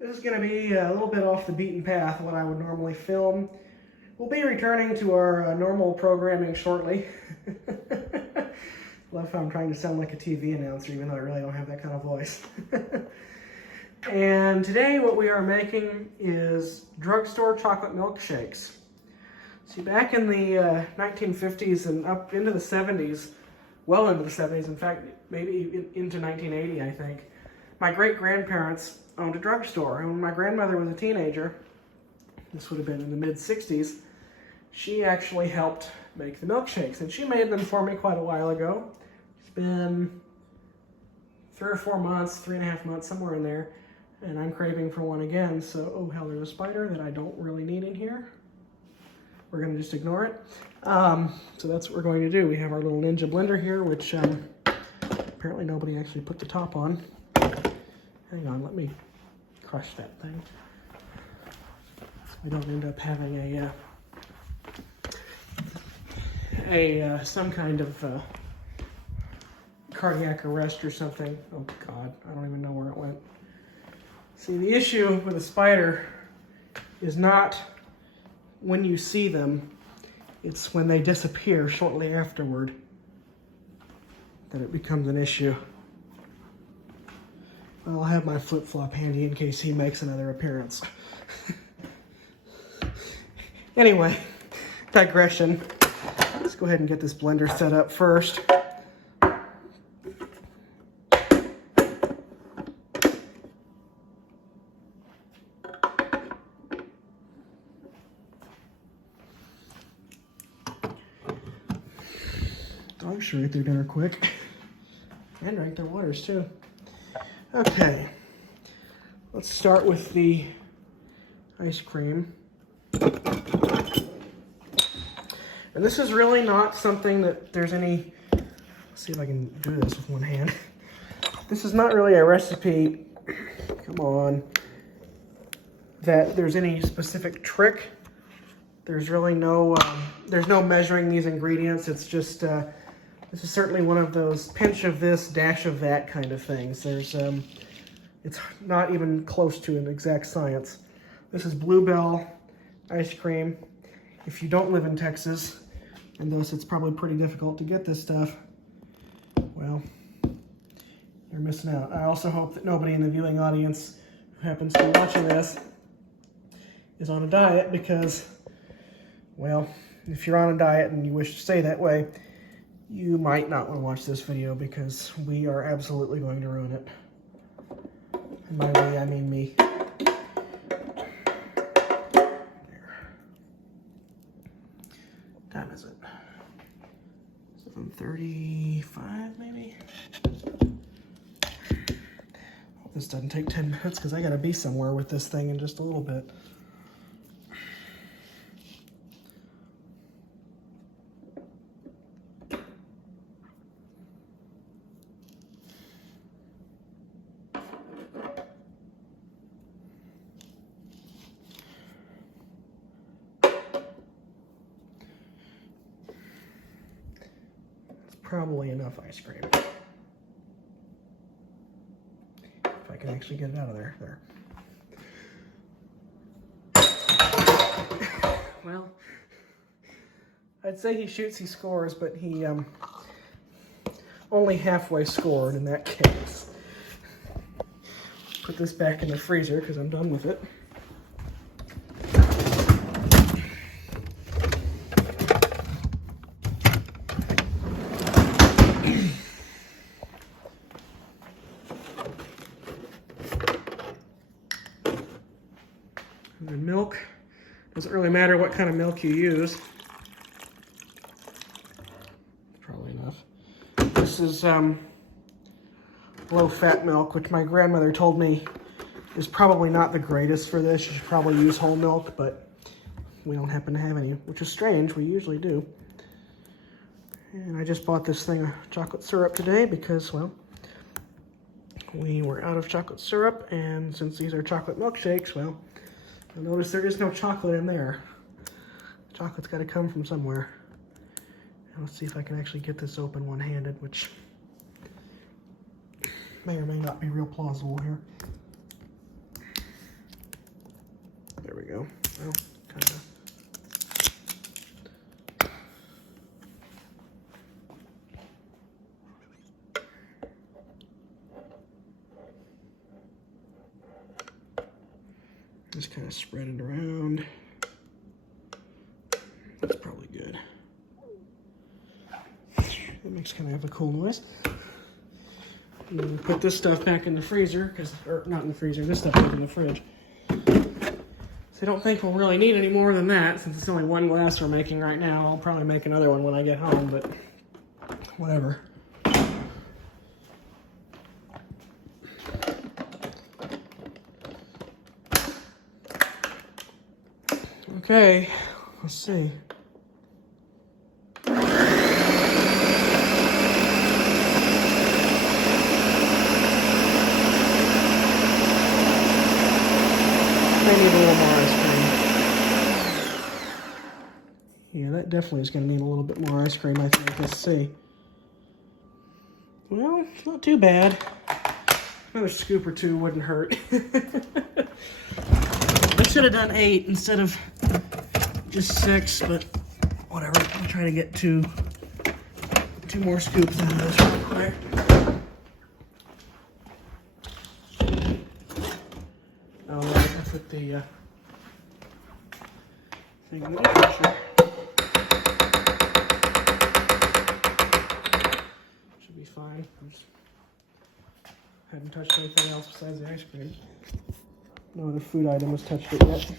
This is going to be a little bit off the beaten path, what I would normally film. We'll be returning to our normal programming shortly. Love how I'm trying to sound like a TV announcer, even though I really don't have that kind of voice. And today what we are making is drugstore chocolate milkshakes. See, back in the 1950s and up into the 70s, well into the 70s, in fact, maybe into 1980, I think, my great-grandparents owned a drugstore. And when my grandmother was a teenager, this would have been in the mid-60s, she actually helped make the milkshakes. And she made them for me quite a while ago. It's been 3 or 4 months, 3.5 months, somewhere in there. And I'm craving for one again. So, oh hell, there's a spider that I don't really need in here. We're going to just ignore it. So that's what we're going to do. We have our little Ninja blender here, which apparently nobody actually put the top on. Hang on, let me crush that thing, so we don't end up having some kind of cardiac arrest or something. Oh God, I don't even know where it went. See, the issue with a spider is not when you see them, it's when they disappear shortly afterward that it becomes an issue. I'll have my flip-flop handy in case he makes another appearance. Anyway, digression. Let's go ahead and get this blender set up first. Dogs should eat their dinner quick. And drink their waters too. Okay, let's start with the ice cream. And this is really not something that there's any, let's see if I can do this with one hand. This is not really a recipe, come on, that there's any specific trick. There's really no, there's no measuring these ingredients. It's just, this is certainly one of those pinch of this, dash of that kind of things. There's, it's not even close to an exact science. This is Bluebell ice cream. If you don't live in Texas, and thus it's probably pretty difficult to get this stuff, well, you're missing out. I also hope that nobody in the viewing audience who happens to be watching this is on a diet because, well, if you're on a diet and you wish to stay that way, you might not want to watch this video because we are absolutely going to ruin it. And by we, I mean me. There. What time is it? 7:35 maybe? Hope this doesn't take 10 minutes because I gotta be somewhere with this thing in just a little bit. Probably enough ice cream. If I can actually get it out of there. There. Well, I'd say he shoots, he scores, but he only halfway scored in that case. Put this back in the freezer because I'm done with it. And then milk, doesn't really matter what kind of milk you use. Probably enough. This is low-fat milk, which my grandmother told me is probably not the greatest for this. You should probably use whole milk, but we don't happen to have any, which is strange. We usually do. And I just bought this thing of chocolate syrup today because, well, we were out of chocolate syrup, and since these are chocolate milkshakes, well, you'll notice there is no chocolate in there. The chocolate's got to come from somewhere. And let's see if I can actually get this open one-handed, which may or may not be real plausible here. There we go. Well, kind of. Just kind of spread it around. That's probably good. That makes kind of a cool noise. And then we put this stuff back in the freezer, or not in the freezer, this stuff back in the fridge. So I don't think we'll really need any more than that, since it's only one glass we're making right now. I'll probably make another one when I get home, but whatever. Okay, let's see. I need a little more ice cream. Yeah, that definitely is going to need a little bit more ice cream, I think. Let's see. Well, not too bad. Another scoop or two wouldn't hurt. I should have done 8 instead of just 6, but whatever. I'll try to get two more scoops out of this real quick. Oh, I put the thing in the dishwasher. Should be fine. I haven't touched anything else besides the ice cream. No other food item has touched it yet.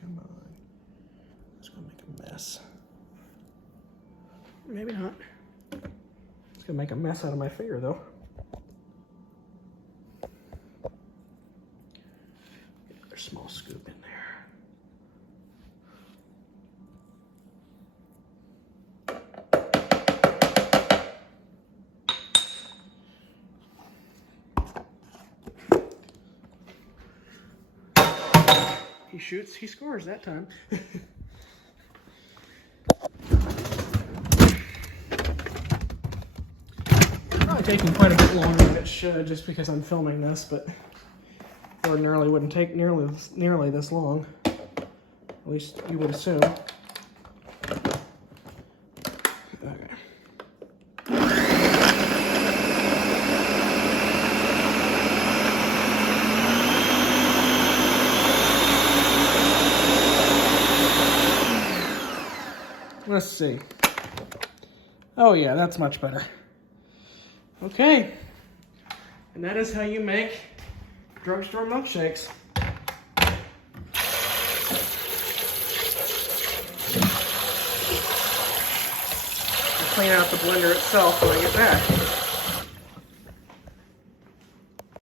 Come on. It's gonna make a mess. Maybe not. It's gonna make a mess out of my finger though. Get another small scoop in there. He shoots, he scores that time. Probably taking quite a bit longer than it should just because I'm filming this, but ordinarily wouldn't take nearly this long. At least you would assume. Okay. Let's see. Oh yeah, that's much better. Okay. And that is how you make drugstore milkshakes. I'll clean out the blender itself when I get back.